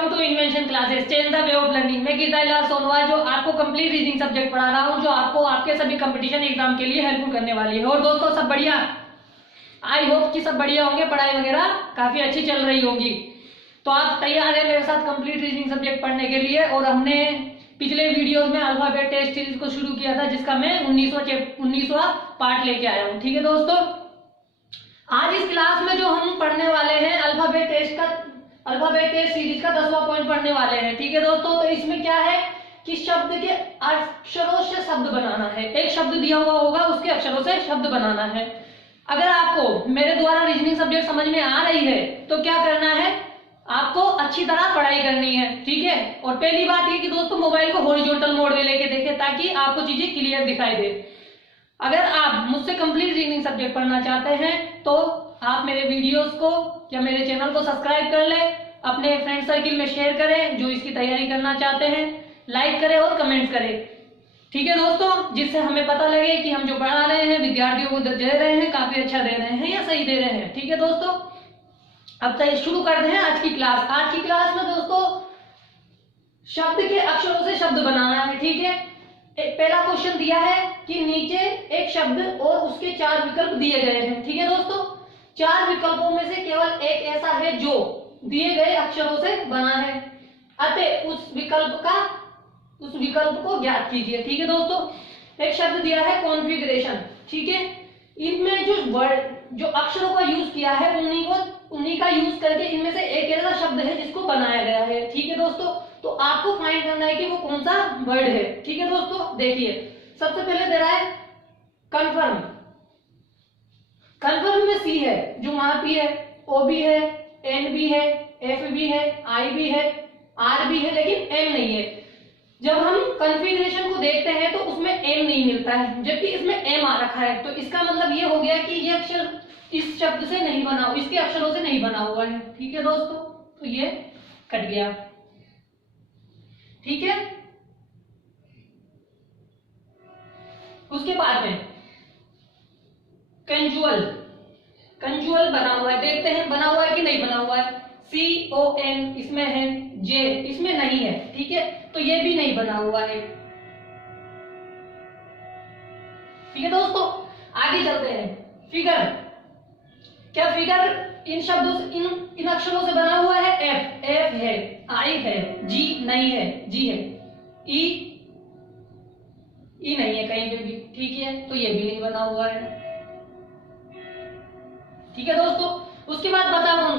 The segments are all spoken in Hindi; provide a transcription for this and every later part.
Welcome to invention classes change the way of learning. मैं गीतालाल सोनवाल जो आपको कंप्लीट रीजनिंग सब्जेक्ट पढ़ा रहा हूं, जो आपको आपके सभी कंपटीशन एग्जाम के लिए हेल्पफुल करने वाली है। और दोस्तों सब बढ़िया, आई होप कि सब बढ़िया होंगे, पढ़ाई वगैरह काफी अच्छी चल रही होगी। तो आप तैयार है मेरे साथ कंप्लीट रीजनिंग सब्जेक्ट पढ़ने के लिए। और हमने पिछले वीडियोस में अल्फाबेट टेस्ट सीरीज को शुरू किया था, जिसका मैं 19वां पार्ट लेके आया हूँ। ठीक है दोस्तों, आज इस क्लास में जो हम पढ़ने वाले हैं अल्फाबेट टेस्ट सीरीज का 10वां पॉइंट पढ़ने वाले हैं। ठीक है दोस्तों, तो इसमें क्या है कि शब्द के अक्षरों से शब्द बनाना है। एक शब्द दिया हुआ होगा, उसके अक्षरों से शब्द बनाना है। अगर आपको मेरे द्वारा रीजनिंग सब्जेक्ट समझ में आ रही है तो क्या करना है, आपको अच्छी तरह पढ़ाई करनी है। ठीक है, और पहली बात ये कि दोस्तों मोबाइल को हॉरिजॉन्टल मोड में लेके देखें ताकि आपको चीजें क्लियर दिखाई दे। अगर आप मुझसे कंप्लीट रीजनिंग सब्जेक्ट पढ़ना चाहते हैं तो आप मेरे वीडियोस को या मेरे चैनल को सब्सक्राइब कर लें, अपने फ्रेंड सर्किल में शेयर करें जो इसकी तैयारी करना चाहते हैं, लाइक करें और कमेंट करें। ठीक है दोस्तों, जिससे हमें पता लगे कि हम जो पढ़ा रहे हैं विद्यार्थियों को दे रहे हैं काफी अच्छा दे रहे हैं या सही दे रहे हैं। ठीक है दोस्तों, अब तक शुरू करते हैं आज की क्लास। आज की क्लास में दोस्तों शब्द के अक्षरों से शब्द बनाना है। ठीक है, पहला क्वेश्चन दिया है कि नीचे एक शब्द और उसके 4 विकल्प दिए गए हैं। ठीक है दोस्तों, 4 विकल्पों में से केवल एक ऐसा है जो दिए गए अक्षरों से बना है, अतः उस विकल्प को ज्ञात कीजिए। ठीक है दोस्तों, एक शब्द दिया है कॉन्फ़िगरेशन। ठीक है, इनमें जो अक्षरों का यूज किया है उन्हीं का यूज करके इनमें से एक ऐसा शब्द है जिसको बनाया गया है। ठीक है दोस्तों, तो आपको फाइंड करना है कि वो कौन सा वर्ड है। ठीक है दोस्तों, देखिए सबसे पहले दे रहा है कन्फर्म। कन्फर्म में सी है जो वहां पी है, ओ भी है, एन भी है, एफ भी है, आई भी है, आर भी है, लेकिन एम नहीं है। जब हम कॉन्फ़िगरेशन को देखते हैं तो उसमें एम नहीं मिलता है, जबकि इसमें एम आ रखा है। तो इसका मतलब ये हो गया कि ये अक्षर इस शब्द से नहीं बना, इसके अक्षरों से नहीं बना हुआ है। ठीक है दोस्तों, तो ये कट गया। ठीक है, उसके बाद में कंजुअल बना हुआ है, देखते हैं बना हुआ है कि नहीं बना हुआ है। CON इसमें है, J इसमें नहीं है। ठीक है, तो ये भी नहीं बना हुआ है। ठीक है दोस्तों, आगे चलते हैं। फिगर, क्या फिगर इन शब्दों से इन अक्षरों से बना हुआ है? F है, I है, G नहीं है, G है, E नहीं है कहीं पे भी। ठीक है, तो ये भी नहीं बना हुआ है। ठीक है दोस्तों, उसके बाद बचा कौन?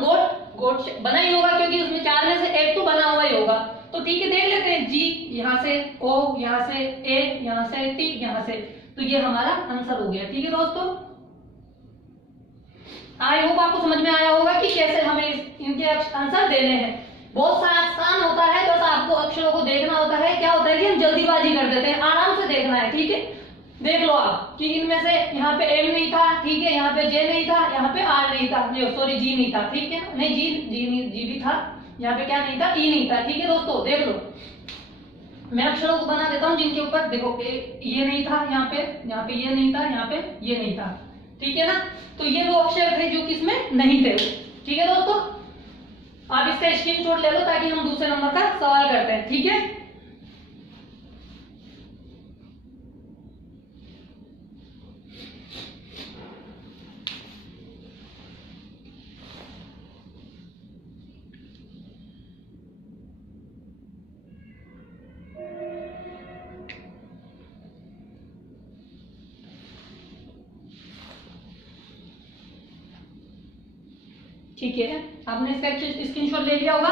गोट बना ही होगा क्योंकि उसमें 4 में से एक तो बना हुआ ही होगा। तो ठीक है, देख लेते हैं। G यहाँ से, O यहाँ से, A यहाँ से, T यहाँ से, तो ये हमारा आंसर हो गया। ठीक है दोस्तों, आई होप आपको समझ में आया होगा कि कैसे हमें इनके आंसर देने हैं। बहुत सारा आसान होता है, बस आपको अक्षरों को देखना होता है। क्या होता है कि हम जल्दीबाजी कर देते हैं, आराम से देखना है। ठीक है, देख लो आप कि इनमें से यहाँ पे एम नहीं था, ठीक है, यहाँ पे जे नहीं था, यहाँ पे आर नहीं था, सॉरी जी नहीं था। ठीक है, नहीं जी भी था, यहाँ पे क्या नहीं था? ई नहीं था। ठीक है दोस्तों, देख लो मैं अक्षरों को बना देता हूँ जिनके ऊपर देखो ये नहीं था, यहाँ पे ये नहीं था, यहाँ पे ये नहीं था। ठीक है ना, तो ये वो अक्षर थे जो किसमें नहीं थे। ठीक है दोस्तों, आप इसका स्क्रीनशॉट ले लो ताकि हम दूसरे नंबर का सवाल करते हैं। ठीक है, ठीक है, आपने इसका स्क्रीनशॉट ले लिया होगा।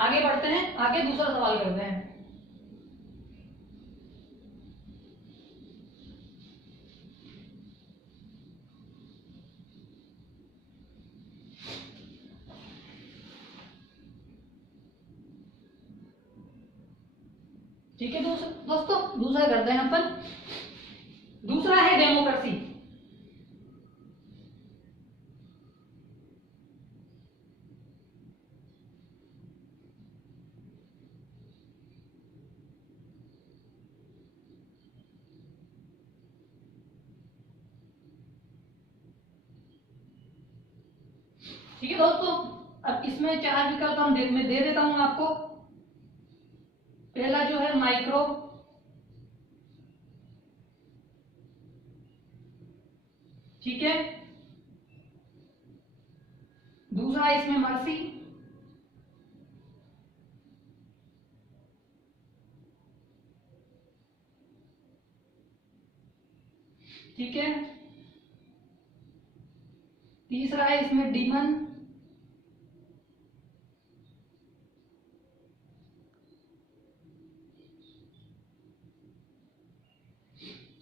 आगे बढ़ते हैं, आगे दूसरा सवाल करते हैं। ठीक है दोस्तों, दूसरा करते हैं अपन। दूसरा है डेमोक्रेसी। ठीक है दोस्तों, अब इसमें 4 विकल्प मैं दे देता हूं आपको। पहला जो है माइक्रो, ठीक है। दूसरा इसमें मर्सी, ठीक है। तीसरा है इसमें डीमन,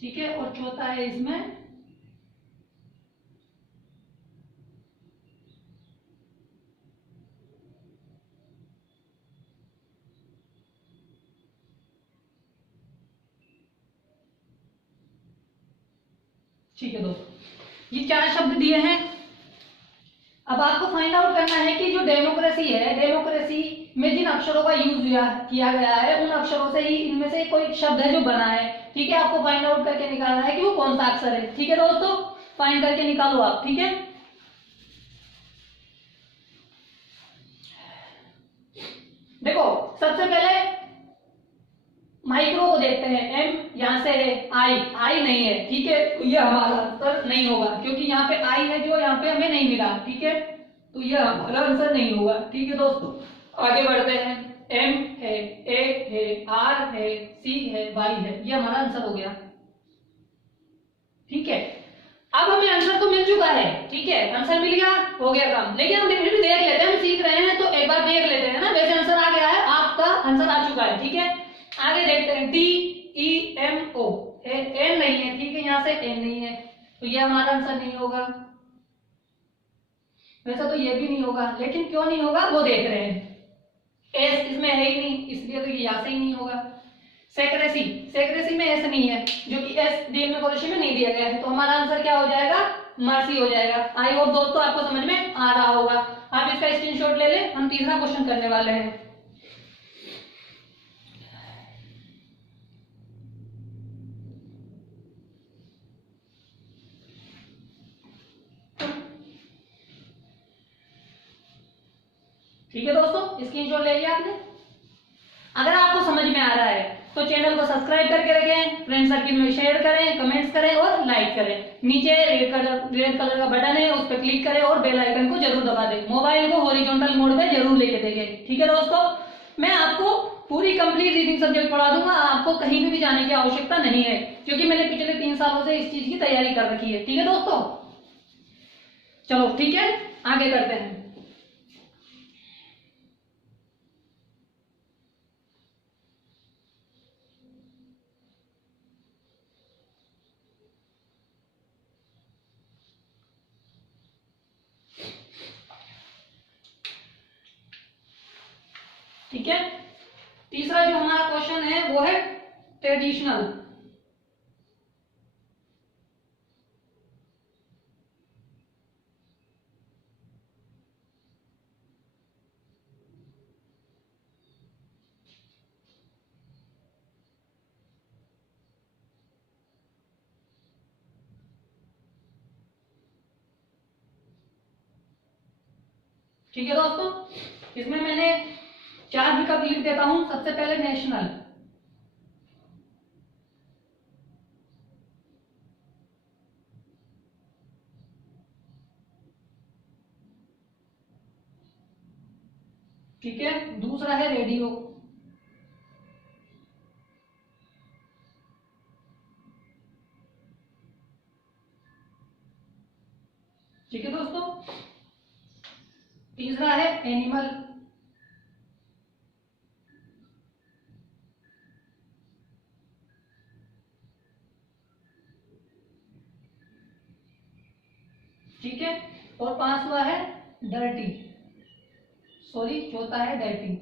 ठीक है। और चौथा है इसमें ठीक है दोस्तों, ये 4 शब्द दिए हैं। अब आपको फाइंड आउट करना है कि जो डेमोक्रेसी है, डेमोक्रेसी में जिन अक्षरों का यूज किया गया है उन अक्षरों से ही इनमें से कोई शब्द है जो बना है, ठीक है। आपको फाइंड आउट करके निकालना है कि वो कौन सा अक्षर है, ठीक है दोस्तों। फाइंड करके निकालो आप, ठीक है। देखो सबसे पहले माइक्रो को देखते हैं। एम यहां से है, आई नहीं है, ठीक है। तो ये हमारा आंसर नहीं होगा क्योंकि यहाँ पे आई है जो यहाँ पे हमें नहीं मिला, ठीक है। तो ये हमारा आंसर नहीं होगा, ठीक है दोस्तों। आगे बढ़ते हैं। एम है, ए है, आर है, सी है, वाई है, ये हमारा आंसर हो गया, ठीक है। अब हमें आंसर तो मिल चुका है, ठीक है। आंसर मिल गया, हो गया काम। लेकिन हम देख लेते हैं, हम सीख रहे हैं तो एक बार देख लेते हैं ना। वैसे आंसर आ गया है, आपका आंसर आ चुका है, ठीक है। आगे देखते हैं। डी ई एम ओ है, एन नहीं है, ठीक है। यहाँ से एन नहीं है तो ये हमारा आंसर नहीं होगा। वैसे तो ये भी नहीं होगा, लेकिन क्यों नहीं होगा वो देख रहे हैं। एस इसमें है ही नहीं, इसलिए तो ये यहाँ से ही नहीं होगा। सेक्रेसी, सेक्रेसी में एस नहीं है, जो कि एस डेमोक्रेसी में नहीं दिया गया है, तो हमारा आंसर क्या हो जाएगा, मर्सी हो जाएगा। आई होप दोस्तों आपको समझ में आ रहा होगा। आप इसका स्क्रीनशॉट ले ले, हम तीसरा क्वेश्चन करने वाले हैं। ठीक है दोस्तों, स्क्रीनशॉट ले लिया आपने। अगर आपको समझ में आ रहा है तो चैनल को सब्सक्राइब करके रखें, फ्रेंड सर्किल में शेयर करें, कमेंट्स करें और लाइक करें। नीचे रेड कलर का बटन है, उस पर क्लिक करें और बेल आइकन को जरूर दबा दें। मोबाइल को हॉरिजॉन्टल मोड पे जरूर लेके देंगे, ठीक है दोस्तों। मैं आपको पूरी कंप्लीट रीडिंग सब्जेक्ट पढ़ा दूंगा, आपको कहीं भी जाने की आवश्यकता नहीं है, क्योंकि मैंने पिछले 3 सालों से इस चीज की तैयारी कर रखी है, ठीक है दोस्तों। चलो ठीक है, आगे करते हैं। ठीक है, तीसरा जो हमारा क्वेश्चन है वो है ट्रेडिशनल। ठीक है दोस्तों, इसमें मैंने 4 विकल्प लिख देता हूं। सबसे पहले नेशनल, ठीक है। दूसरा है रेडियो, ठीक है दोस्तों। तीसरा है एनिमल, ठीक है। और 5वां है डर्टी, सॉरी 4था है डर्टी।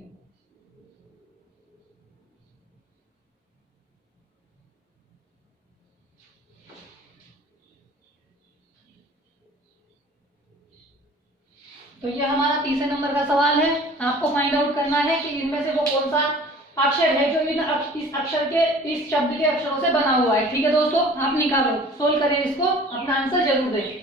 तो ये हमारा तीसरे नंबर का सवाल है। आपको फाइंड आउट करना है कि इनमें से वो कौन सा अक्षर है जो इस अक्षर के, इस शब्द के अक्षरों से बना हुआ है, ठीक है दोस्तों। आप निकालो, सोल्व करें इसको, अपना आंसर जरूर दें।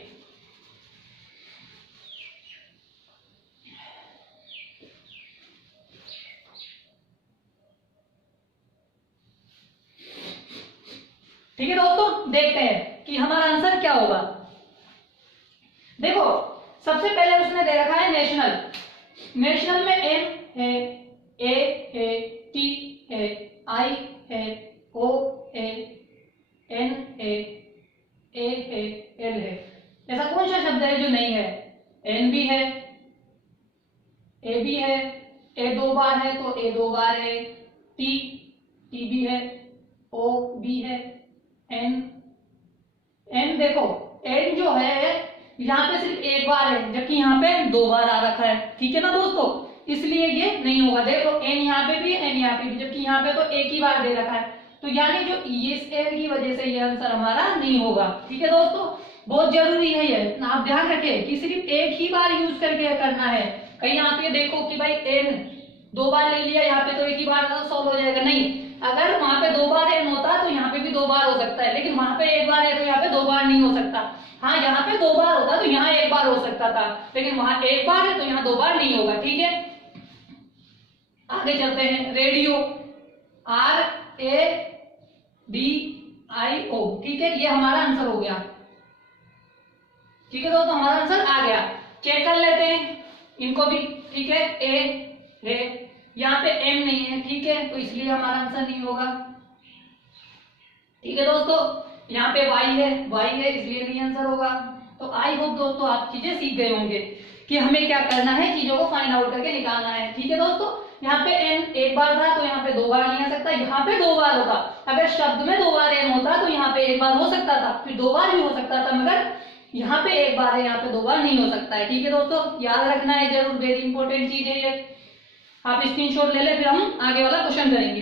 ठीक है दोस्तों, देखते हैं कि हमारा आंसर क्या होगा। देखो सबसे पहले उसने दे रखा है नेशनल। नेशनल में एम है, ए है, टी है, आई है, ओ है, एन है, ए है, एल है। ऐसा कौन सा शब्द है जो नहीं है? एन भी है, ए भी है, ए 2 बार है तो ए 2 बार है, टी टी भी है, ओ भी है, एन एन देखो एन जो है यहाँ पे सिर्फ एक बार है, जबकि यहाँ पे 2 बार आ रखा है। ठीक है ना दोस्तों, इसलिए ये नहीं होगा। देखो एन यहाँ पे भी, एन यहाँ पे भी, जबकि यहाँ पे तो एक ही बार दे रखा है, तो यानी जो इस एन की वजह से ये आंसर हमारा नहीं होगा। ठीक है दोस्तों, बहुत जरूरी है ये, आप ध्यान रखें कि सिर्फ एक ही बार यूज करके करना है। कहीं आप ये देखो कि भाई एन 2 बार ले लिया, यहाँ पे तो एक ही बार सॉल्व हो जाएगा, नहीं। अगर वहां पे 2 बार एन होता तो यहाँ पे भी 2 बार हो सकता है, लेकिन वहां पे एक बार है तो यहाँ पे 2 बार नहीं हो सकता। हाँ, यहाँ पे 2 बार होता तो यहाँ एक बार हो सकता था, लेकिन वहां एक बार है तो यहाँ 2 बार नहीं होगा। ठीक है, आगे चलते हैं। Radio, RADIO। ठीक है, ये हमारा आंसर हो गया। ठीक है दोस्तों, हमारा आंसर आ गया। चेक कर लेते हैं इनको भी। ठीक है, ए है, यहाँ पे एम नहीं है, ठीक है, तो इसलिए हमारा आंसर नहीं होगा। ठीक है दोस्तों, यहाँ पे वाई है, इसलिए नहीं आंसर होगा। तो आई होप दोस्तों आप चीजें सीख गए होंगे कि हमें क्या करना है, चीजों को फाइंड आउट करके निकालना है। ठीक है दोस्तों, यहाँ पे एन एक बार था तो यहाँ पे 2 बार नहीं आ सकता, यहाँ पे 2 बार होगा। अगर शब्द में 2 बार एन होता तो यहाँ पे एक बार हो सकता था, फिर 2 बार भी हो सकता था, मगर यहाँ पे एक बार है, यहाँ पे 2 बार नहीं हो सकता है। ठीक है दोस्तों, याद रखना है जरूर, वेरी इंपॉर्टेंट चीज है ये। आप स्क्रीनशॉट ले ले, फिर हम आगे वाला क्वेश्चन करेंगे।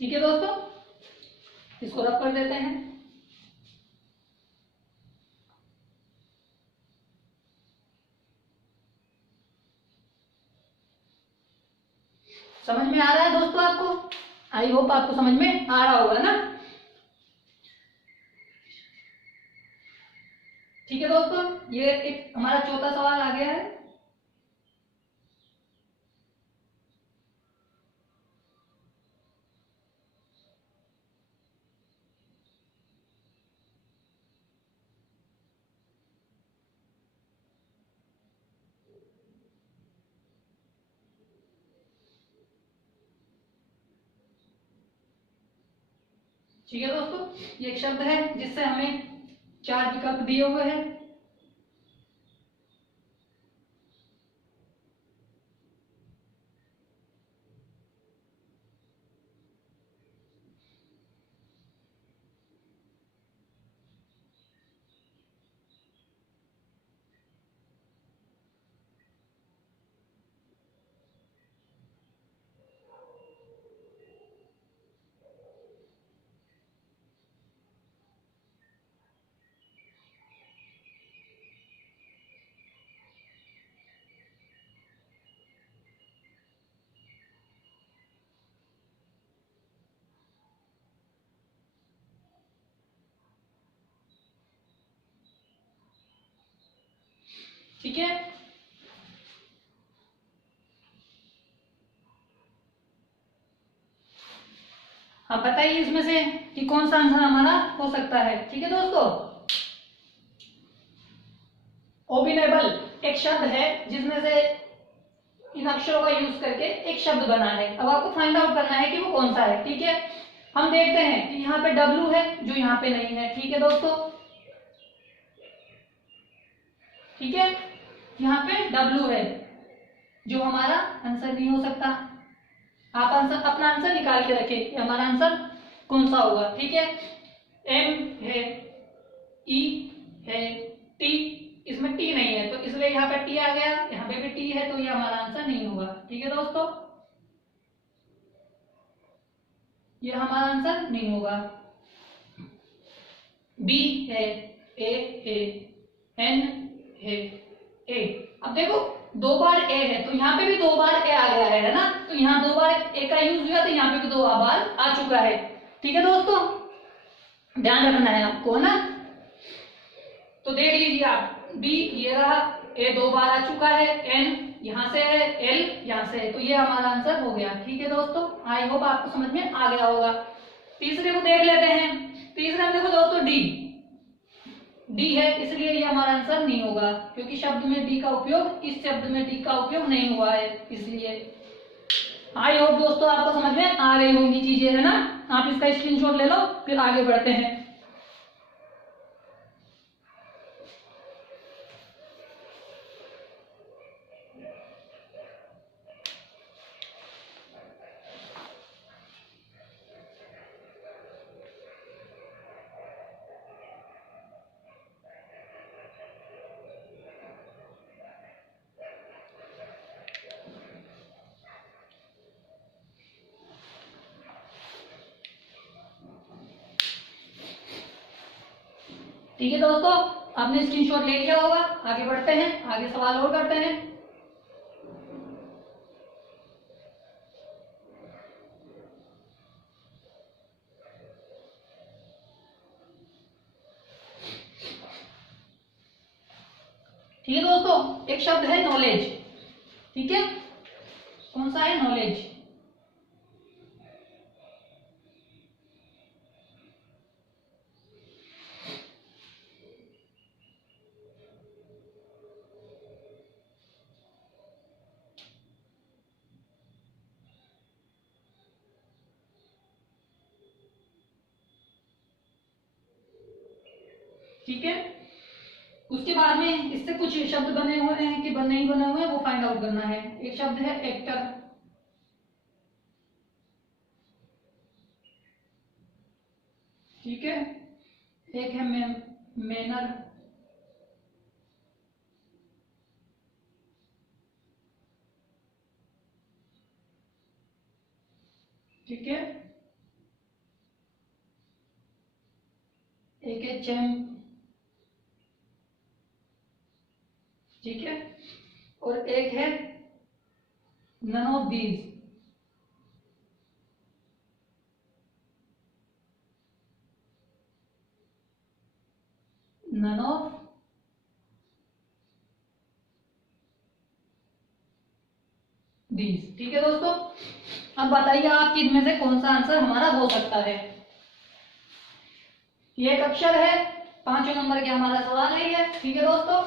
ठीक है दोस्तों, इसको रब कर देते हैं। समझ में आ रहा है दोस्तों आपको? आई होप आपको समझ में आ रहा होगा ना। ठीक है दोस्तों, ये एक हमारा चौथा सवाल आ गया है। ठीक है दोस्तों, ये एक शब्द है जिससे हमें 4 विकल्प दिए हुए हैं। ठीक है, आप बताइए इसमें से कि कौन सा आंसर हमारा हो सकता है। ठीक है दोस्तों, ओबिनेबल एक शब्द है जिसमें से इन अक्षरों का यूज करके एक शब्द बना है। अब आपको फाइंड आउट करना है कि वो कौन सा है। ठीक है, हम देखते हैं कि यहाँ पे W है जो यहाँ पे नहीं है। ठीक है दोस्तों, ठीक है, यहाँ पे W है जो हमारा आंसर नहीं हो सकता। आप आंसर अपना आंसर निकाल के रखें कि हमारा आंसर कौन सा होगा। ठीक है, M है, E है, T, इसमें T नहीं है तो इसलिए यहाँ पे T आ गया, यहाँ पे भी T है तो ये हमारा आंसर नहीं होगा। ठीक है दोस्तों, ये हमारा आंसर नहीं होगा। B है, A है, N है, A। अब देखो 2 बार A है तो यहाँ पे भी 2 बार A आ गया है ना, तो यहाँ 2 बार A का यूज हुआ तो यहाँ पे भी 2 बार आ चुका है। ठीक है दोस्तों, ध्यान रखना है आपको, है ना। तो देख लीजिए आप, बी ये रहा, ए 2 बार आ चुका है, एन यहाँ से है, एल यहाँ से है, तो ये हमारा आंसर हो गया। ठीक है दोस्तों, आई होप आपको समझ में आ गया होगा। तीसरे को देख लेते हैं। तीसरे में देखो दोस्तों, डी डी है, इसलिए ये हमारा आंसर नहीं होगा, क्योंकि शब्द में डी का उपयोग, इस शब्द में डी का उपयोग नहीं हुआ है, इसलिए। आई होप दोस्तों आपको समझ में आ गई होंगी चीजें, है ना। आप इसका स्क्रीनशॉट ले लो, फिर आगे बढ़ते हैं। ठीक है दोस्तों, आपने स्क्रीनशॉट ले लिया होगा। आगे बढ़ते हैं, आगे सवाल और करते हैं। ठीक है दोस्तों, एक शब्द है नॉलेज। ठीक है, कौन सा है? नॉलेज। ठीक है, उसके बाद में इससे कुछ शब्द बने हुए हैं कि नहीं बने हुए हैं, वो फाइंड आउट करना है। एक शब्द है एक्टर। ठीक है, एक है मैनर। ठीक है, एक है चैम्प। ठीक है, और एक है none of these. None of these. ठीक है दोस्तों, अब बताइए आप कि इनमें से कौन सा आंसर हमारा हो सकता है। ये एक अक्षर है, 5वें नंबर के हमारा सवाल है ये। ठीक है दोस्तों,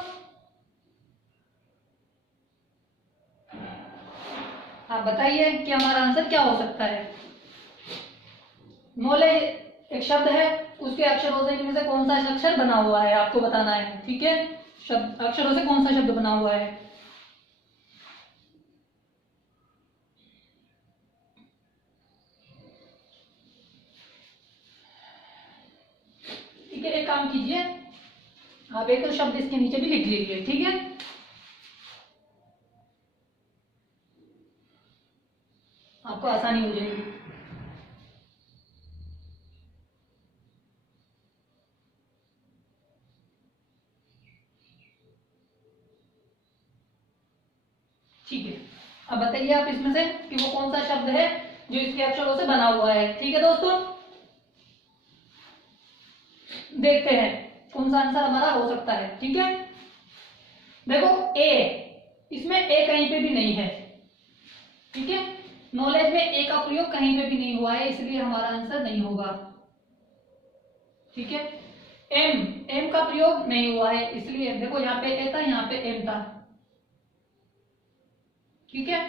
आप बताइए कि हमारा आंसर क्या हो सकता है। नॉलेज एक शब्द है, उसके अक्षरों से इनमें से कौन सा अक्षर बना हुआ है आपको बताना है। ठीक है, शब्द अक्षरों से कौन सा शब्द बना हुआ है। ठीक है, एक काम कीजिए, आप एक शब्द इसके नीचे भी लिख लीजिए। ठीक है, आपको आसानी हो जाएगी। ठीक है, अब बताइए आप इसमें से कि वो कौन सा शब्द है जो इसके अक्षरों से बना हुआ है। ठीक है दोस्तों, देखते हैं कौन सा आंसर हमारा हो सकता है। ठीक है, देखो ए, इसमें ए कहीं पे भी नहीं है। ठीक है, नॉलेज में ए का प्रयोग कहीं पे भी नहीं हुआ है, इसलिए हमारा आंसर नहीं होगा। ठीक है, एम, एम का प्रयोग नहीं हुआ है, इसलिए देखो यहाँ पे ए था, यहाँ पे एम था। ठीक है,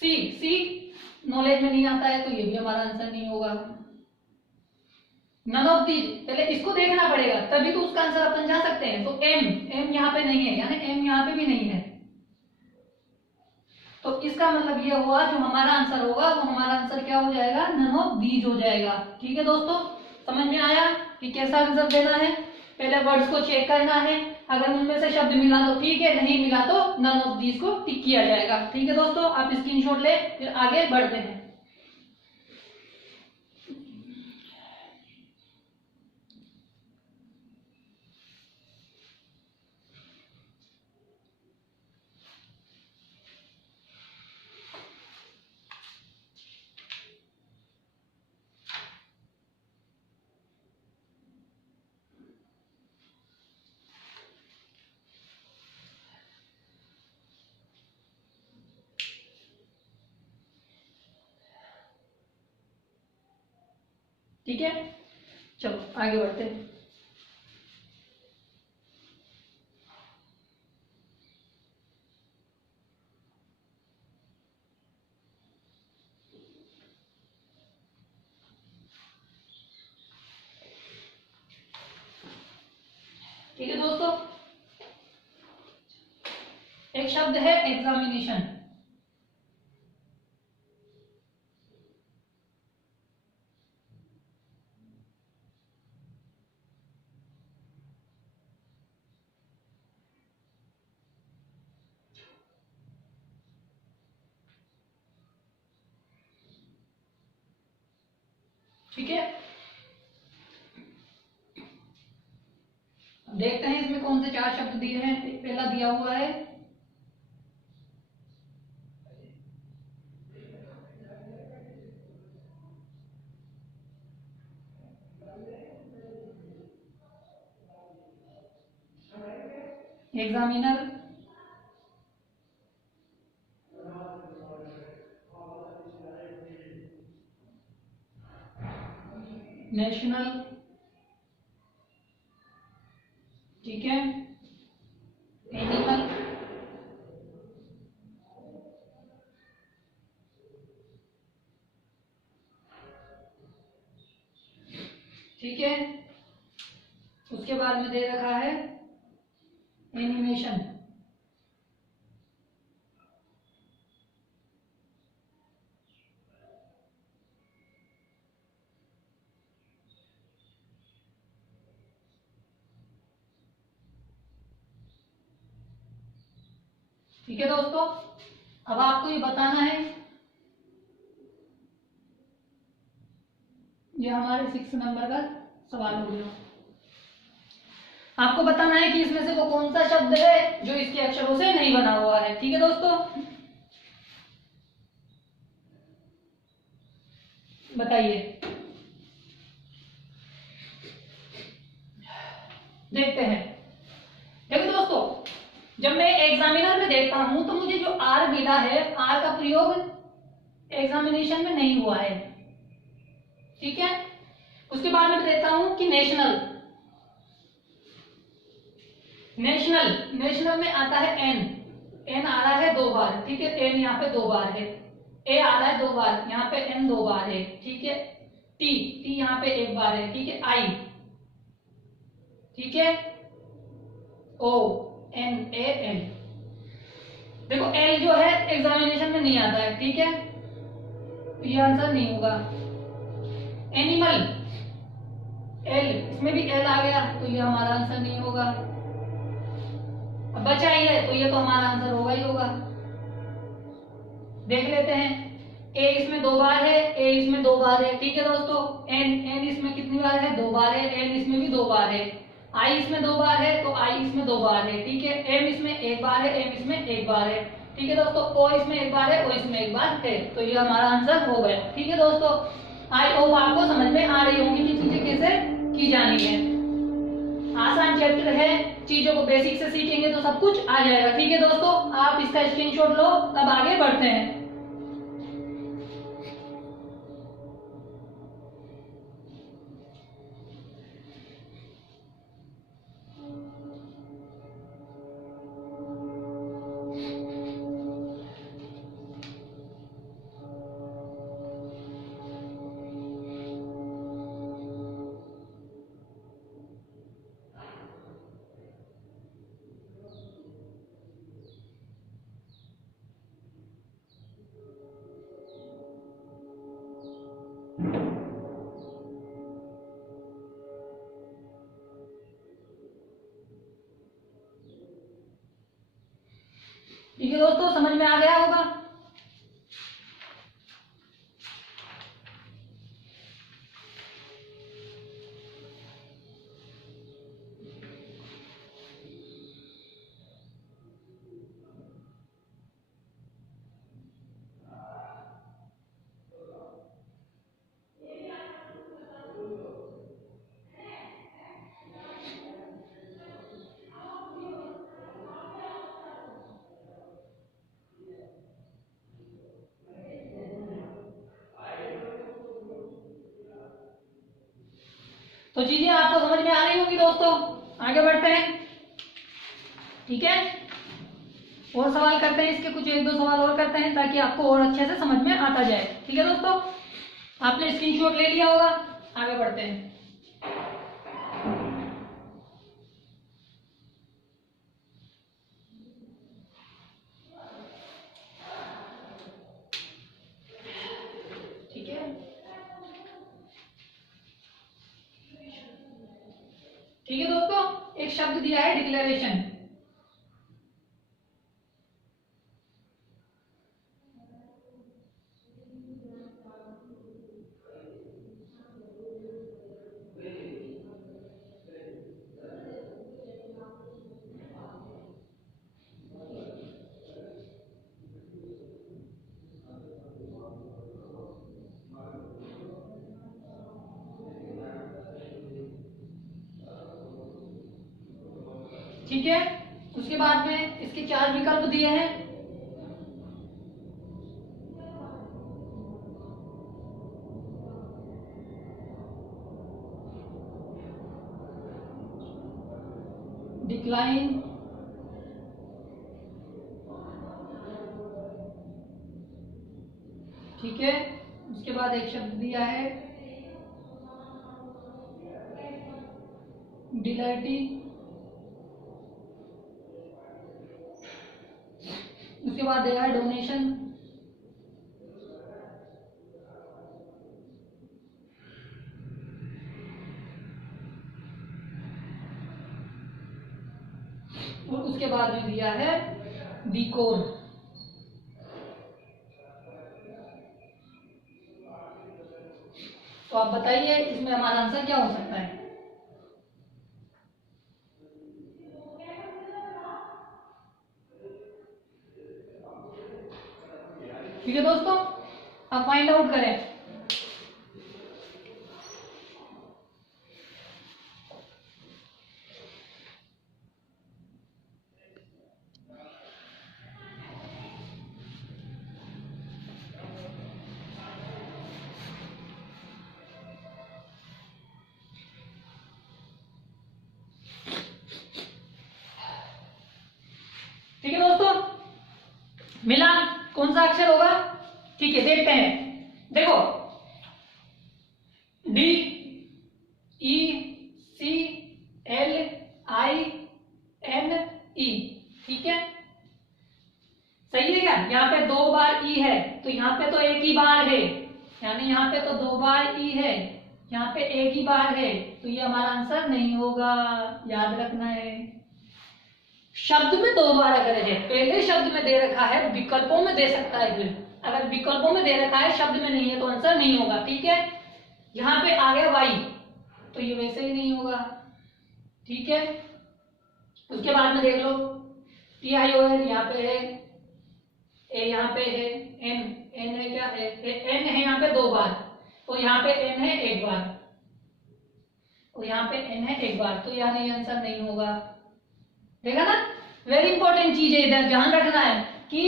सी, सी नॉलेज में नहीं आता है, तो ये भी हमारा आंसर नहीं होगा। नन ऑफ दीज, पहले इसको देखना पड़ेगा, तभी तो उसका आंसर अपन जा सकते हैं। तो एम, एम यहाँ पे नहीं है, यानी एम यहाँ पे भी नहीं है, तो इसका मतलब ये हुआ जो हमारा आंसर होगा वो हमारा आंसर क्या हो जाएगा? नन ऑफ दीज हो जाएगा। ठीक है दोस्तों, समझ में आया कि कैसा आंसर देना है। पहले वर्ड्स को चेक करना है, अगर उनमें से शब्द मिला तो ठीक है, नहीं मिला तो नन ऑफ दीज को टिक किया जाएगा। ठीक है दोस्तों, आप स्क्रीनशॉट ले, फिर आगे बढ़ते हैं। ठीक है, चलो आगे बढ़ते हैं। ठीक है दोस्तों, एक शब्द है एग्जामिनेशन। ठीक है, अब देखते हैं इसमें कौन से 4 शब्द दिए हैं। पहला दिया हुआ है एग्जामिनर, नेशनल, ठीक है, एनिमल, ठीक है, उसके बाद में दे रखा है एनिमेशन, ठीक है दोस्तों। अब आपको ये बताना है, ये हमारे 6 नंबर का सवाल हो गया। आपको बताना है कि इसमें से वो कौन सा शब्द है जो इसके अक्षरों से नहीं बना हुआ है। ठीक है दोस्तों, बताइए, देखते हैं। देखो दोस्तों, जब मैं एग्जामिनर में देखता हूं तो मुझे जो आर मिला है, आर का प्रयोग एग्जामिनेशन में नहीं हुआ है। ठीक है, उसके बाद में देता हूं कि नेशनल, नेशनल, नेशनल में आता है एन, एन आ रहा है 2 बार। ठीक है, एन यहाँ पे 2 बार है, ए आ रहा है 2 बार, यहाँ पे एन 2 बार है। ठीक है, टी, टी यहाँ पे 1 बार है। ठीक है, आई, ठीक है, ओ, एन, ए, एल। देखो एल जो है एग्जामिनेशन में नहीं आता है। ठीक है, तो ये आंसर नहीं होगा। एनिमल, एल, इसमें भी एल आ गया तो ये हमारा आंसर नहीं होगा। अब बचा ही है तो ये तो हमारा आंसर होगा ही होगा। देख लेते हैं, ए इसमें 2 बार है, ए इसमें 2 बार है। ठीक है दोस्तों, एन, एन इसमें कितनी बार है? 2 बार है। एन इसमें भी 2 बार है। आई इसमें 2 बार है तो आई इसमें 2 बार है। ठीक है, एम इसमें 1 बार है, एम इसमें 1 बार है। ठीक है दोस्तों, ओ इसमें 1 बार है, ओ इसमें 1 बार है, तो ये हमारा आंसर हो गया। ठीक है दोस्तों, आई होप आपको समझ में आ रही होंगी कि चीजें कैसे की जानी है। आसान चैप्टर है, चीजों को बेसिक से सीखेंगे तो सब कुछ आ जाएगा। ठीक है दोस्तों, आप इसका स्क्रीनशॉट लो, अब आगे बढ़ते हैं। ठीक है दोस्तों, समझ में आ गया होगा। तो चीजें आपको समझ में आ रही होंगी दोस्तों। आगे बढ़ते हैं, ठीक है। और सवाल करते हैं, इसके कुछ एक दो सवाल और करते हैं ताकि आपको और अच्छे से समझ में आता जाए, ठीक है दोस्तों। आपने स्क्रीनशॉट ले लिया होगा, आगे बढ़ते हैं। ठीक है, ठीक है दोस्तों, एक शब्द दिया है डिक्लेरेशन। ठीक है, उसके बाद में इसके 4 विकल्प दिए हैं। डिक्लाइन, ठीक है। उसके बाद एक शब्द दिया है डिलर्टी, उसके बाद दिया है डोनेशन, और उसके बाद में दिया है डिकोड। तो आप बताइए इसमें हमारा आंसर क्या हो सकता है। ठीक है दोस्तों, आप फाइंड आउट करें। ठीक है दोस्तों, मिला कौन सा अक्षर होगा। ठीक है, देखते हैं। देखो, D E C L I N E, ठीक है, सही है क्या। यहाँ पे 2 बार ई है, तो यहाँ पे तो एक ही बार है, यानी यहाँ पे तो 2 बार ई है, यहाँ पे एक ही बार है, तो ये हमारा आंसर नहीं होगा, याद रखना है। शब्द में 2 बार अगर है, पहले शब्द में दे रखा है, विकल्पों में दे सकता है, फिर अगर विकल्पों में दे रखा है शब्द में नहीं है तो आंसर नहीं होगा, ठीक है। यहाँ पे आ गया वाई, तो ये वैसे ही नहीं होगा, ठीक है। उसके बाद में देख लो, टी आई ओ एन यहाँ पे है, ए यहाँ पे है, एन एन है, क्या है, एन है यहाँ पे 2 बार, तो यहाँ पे एन है 1 बार, और यहाँ पे एन है 1 बार, तो यानी ये आंसर नहीं होगा। देखा ना, वेरी इंपॉर्टेंट चीज है, इधर ध्यान रखना है कि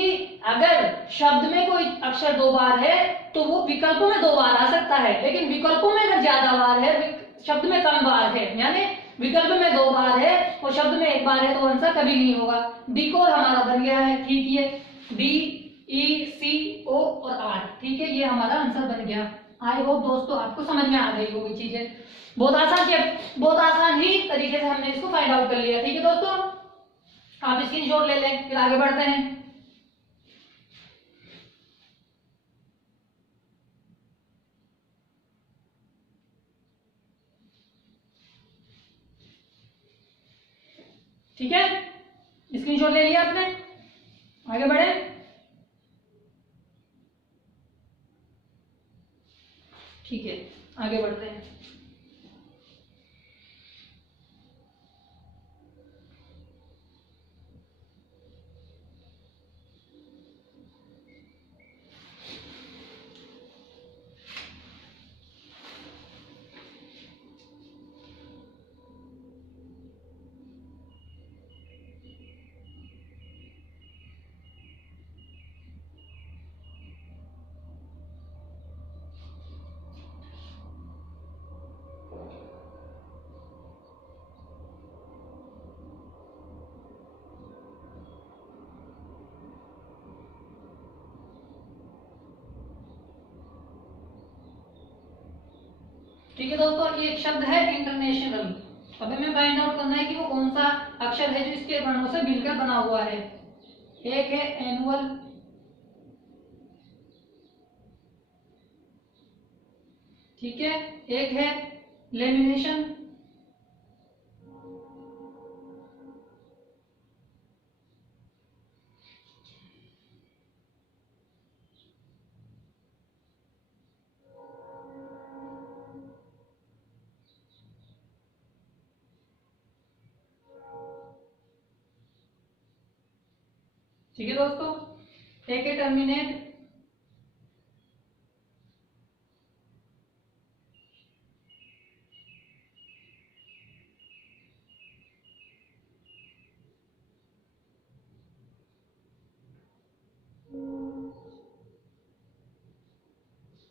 अगर शब्द में कोई अक्षर 2 बार है तो वो विकल्पों में 2 बार आ सकता है, लेकिन विकल्पों में अगर ज्यादा बार है, शब्द में कम बार है, यानी विकल्प में 2 बार है और शब्द में 1 बार है, तो आंसर कभी नहीं होगा। डी को हमारा बन गया है, ठीक है, डी ई सी ओ और आर, ठीक है, ये हमारा आंसर बन गया। आई होप दोस्तों आपको समझ में आ गई होगी चीजें, बहुत आसान ही तरीके से हमने इसको फाइंड आउट कर लिया, ठीक है दोस्तों। आप स्क्रीनशॉट ले लें, फिर आगे बढ़ते हैं। ठीक है, स्क्रीनशॉट ले लिया आपने, आगे बढ़े। ठीक है, आगे बढ़ते हैं। ठीक है दोस्तों, ये एक शब्द है इंटरनेशनल। अब हमें फाइंड आउट करना है कि वो कौन सा अक्षर है जो इसके वर्णों से मिलकर बना हुआ है। एक है एनुअल, ठीक है, एक है लेमिनेशन, ठीक है दोस्तों, एक है टर्मिनेट,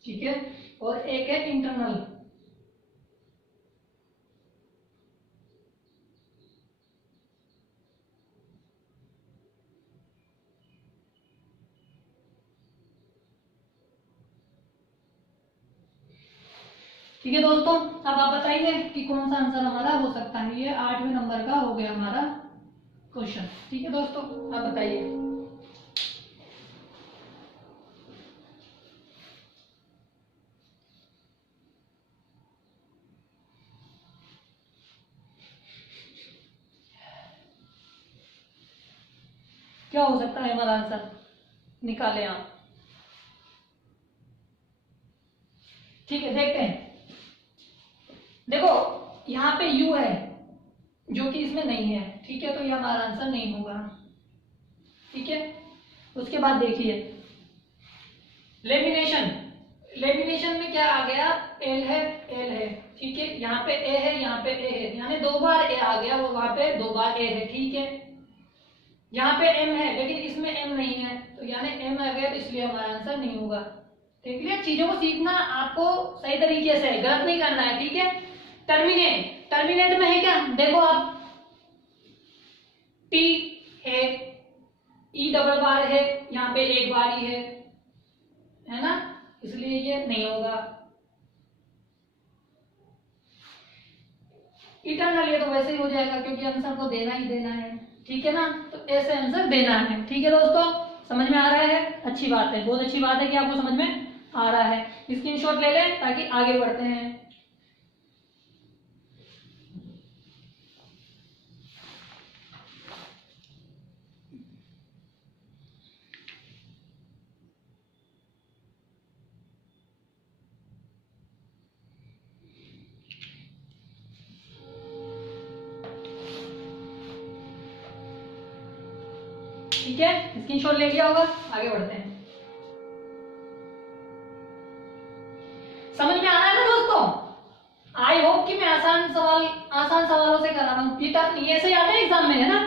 ठीक है, और एक है इंटरनल। ठीक है दोस्तों, अब आप बताइए कि कौन सा आंसर हमारा हो सकता है। ये 8वें नंबर का हो गया हमारा क्वेश्चन। ठीक है दोस्तों, आप बताइए। क्या हो सकता है हमारा आंसर, निकालें आप। ठीक है, देखते हैं। देखो यहाँ पे यू है जो कि इसमें नहीं है, ठीक है, तो ये हमारा आंसर नहीं होगा। ठीक है, उसके बाद देखिए लेमिनेशन। लेमिनेशन में क्या आ गया, एल है, एल है, ठीक है, यहाँ पे ए है, यहाँ पे ए है, यानी 2 बार ए आ गया, वो वहां पे 2 बार ए है। ठीक है, यहाँ पे एम है लेकिन इसमें एम नहीं है, तो यानी एम आ गया, तो इसलिए हमारा आंसर नहीं होगा। ठीक है, चीजों को सीखना आपको सही तरीके से, गलत नहीं करना है। ठीक है, टर्मिनेट, टर्मिनेट में है क्या, देखो आप, टी है, ई डबल बार है, यहाँ पे एक बार ही है ना, इसलिए ये नहीं होगा। इटर्नल ये तो वैसे ही हो जाएगा क्योंकि आंसर तो देना ही देना है। ठीक है ना, तो ऐसे आंसर देना है। ठीक है दोस्तों, समझ में आ रहा है, अच्छी बात है, बहुत अच्छी बात है कि आपको समझ में आ रहा है। स्क्रीनशॉट ले लें ताकि आगे बढ़ते हैं। ठीक है, स्क्रीनशॉट ले लिया होगा, आगे बढ़ते हैं। समझ में आ रहा है ना दोस्तों, आई होप कि मैं आसान सवालों से करा रहा हूं। ये टफ नहीं है, ऐसे आते हैं एग्जाम में, है ना।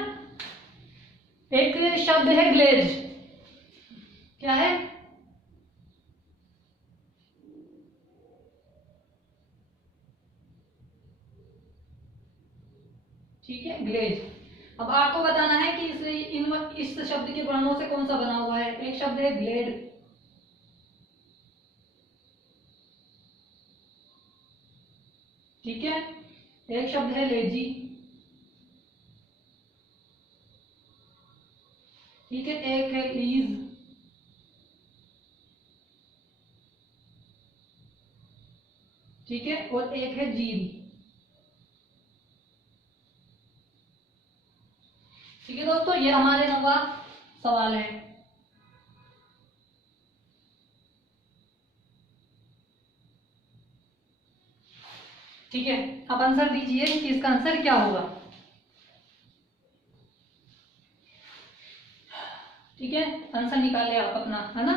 एक शब्द है ग्लेज, क्या है, ठीक है, ग्लेज। अब आपको बताना है कि इस शब्द के वर्णों से कौन सा बना हुआ है। एक शब्द है ग्लेड, ठीक है, एक शब्द है लेजी, ठीक है, एक है लीज, ठीक है, और एक है जील। ठीक है दोस्तों, ये हमारे 9वां सवाल है। ठीक है, आप आंसर दीजिए कि इसका आंसर क्या होगा। ठीक है, आंसर निकाले आप अपना, है ना।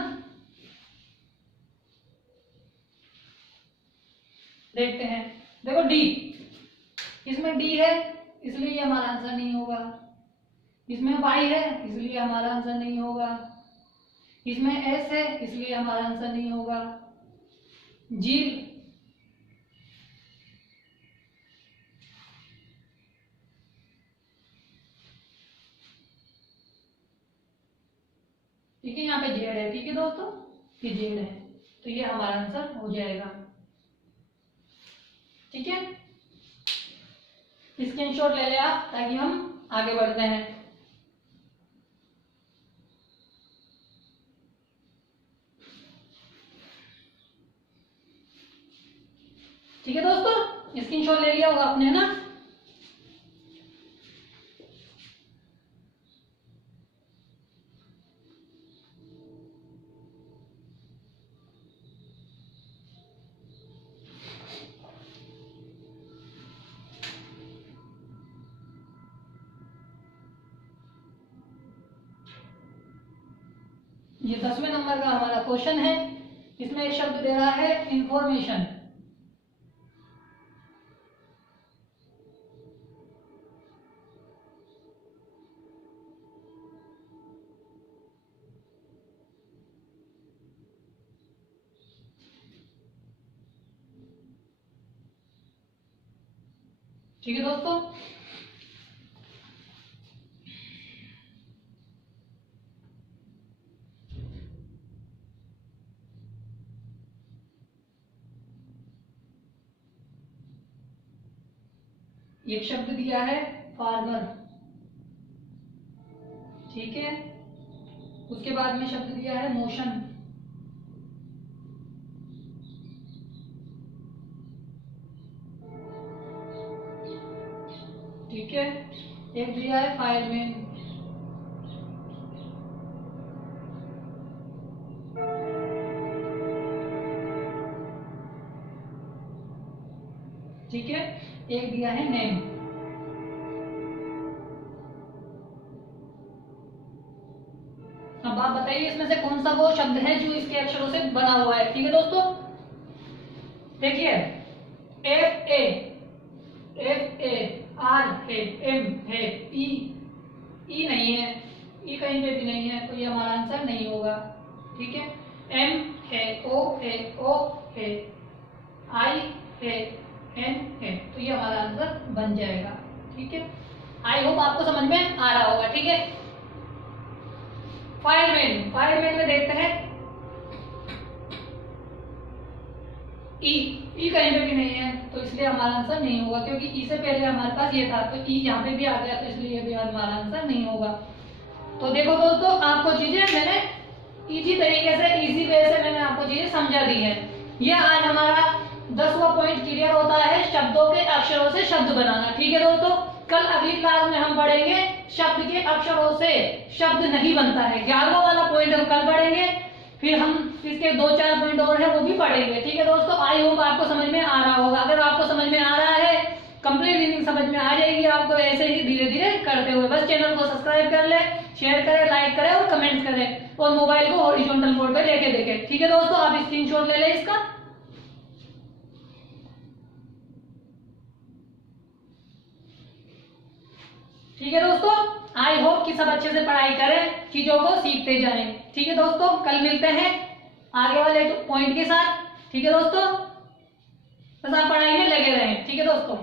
देखते हैं, देखो डी, इसमें डी है इसलिए ये हमारा आंसर नहीं होगा। इसमें वाई है इसलिए हमारा आंसर नहीं होगा। इसमें एस है इसलिए हमारा आंसर नहीं होगा। जील, ठीक है, यहाँ पे जेड है, ठीक है दोस्तों, ये जेड है, तो ये हमारा आंसर हो जाएगा। ठीक है, स्क्रीनशॉट ले ले आप ताकि हम आगे बढ़ते हैं। ठीक है दोस्तों, स्क्रीनशॉट ले लिया होगा आपने ना। ये 10वें नंबर का हमारा क्वेश्चन है। इसमें एक शब्द दे रहा है इंफॉर्मेशन। ठीक है दोस्तों, एक शब्द दिया है फार्मर। ठीक है, उसके बाद में शब्द दिया है मोशन। ठीक है, एक दिया है फायरमैन। ठीक है, एक दिया है नेम। अब आप बताइए इसमें से कौन सा वो शब्द है जो इसके अक्षरों से बना हुआ है। ठीक है दोस्तों, देखिए एफ ए आर है, एम है, ई नहीं है, ई कहीं पे भी नहीं है, तो ये हमारा आंसर नहीं होगा। ठीक है, एम है, ओ है, आई है, एन है, तो ये हमारा आंसर बन जाएगा। ठीक है, आई होप आपको समझ में आ रहा होगा। ठीक है, फायरमैन में देखते हैं ई कहीं पे भी नहीं है, तो इसलिए हमारा आंसर नहीं होगा, क्योंकि ई से पहले हमारे पास ये था, तो ई यहाँ पे भी आ गया, तो इसलिए ये भी हमारा आंसर नहीं होगा। तो देखो दोस्तों, आपको चीजें मैंने इजी तरीके से, इजी वे से मैंने आपको चीजें समझा दी है। ये आज हमारा 10वां पॉइंट क्लियर होता है, शब्दों के अक्षरों से शब्द बनाना। ठीक है दोस्तों, कल अगली क्लास में हम पढ़ेंगे शब्द के अक्षरों से शब्द नहीं बनता है। 11वां वाला पॉइंट हम कल पढ़ेंगे, फिर हम इसके 2-4 पॉइंट और है वो भी पढ़ेंगे। ठीक है दोस्तों, आई होप आपको समझ में आ रहा होगा। अगर आपको समझ में आ रहा है, कंप्लीट रीडिंग समझ में आ जाएगी आपको, ऐसे ही धीरे धीरे करते हुए। बस चैनल को सब्सक्राइब कर ले, शेयर करें, लाइक करें और कमेंट करें, और मोबाइल को हॉरिजॉन्टल मोड पे लेके देखें। ठीक है दोस्तों, आप स्क्रीनशॉट ले लें इसका। ठीक है दोस्तों, आई होप कि सब अच्छे से पढ़ाई करें, चीजों को सीखते जाएं। ठीक है दोस्तों, कल मिलते हैं आगे वाले पॉइंट के साथ। ठीक है दोस्तों, बस आप पढ़ाई में लगे रहें। ठीक है दोस्तों।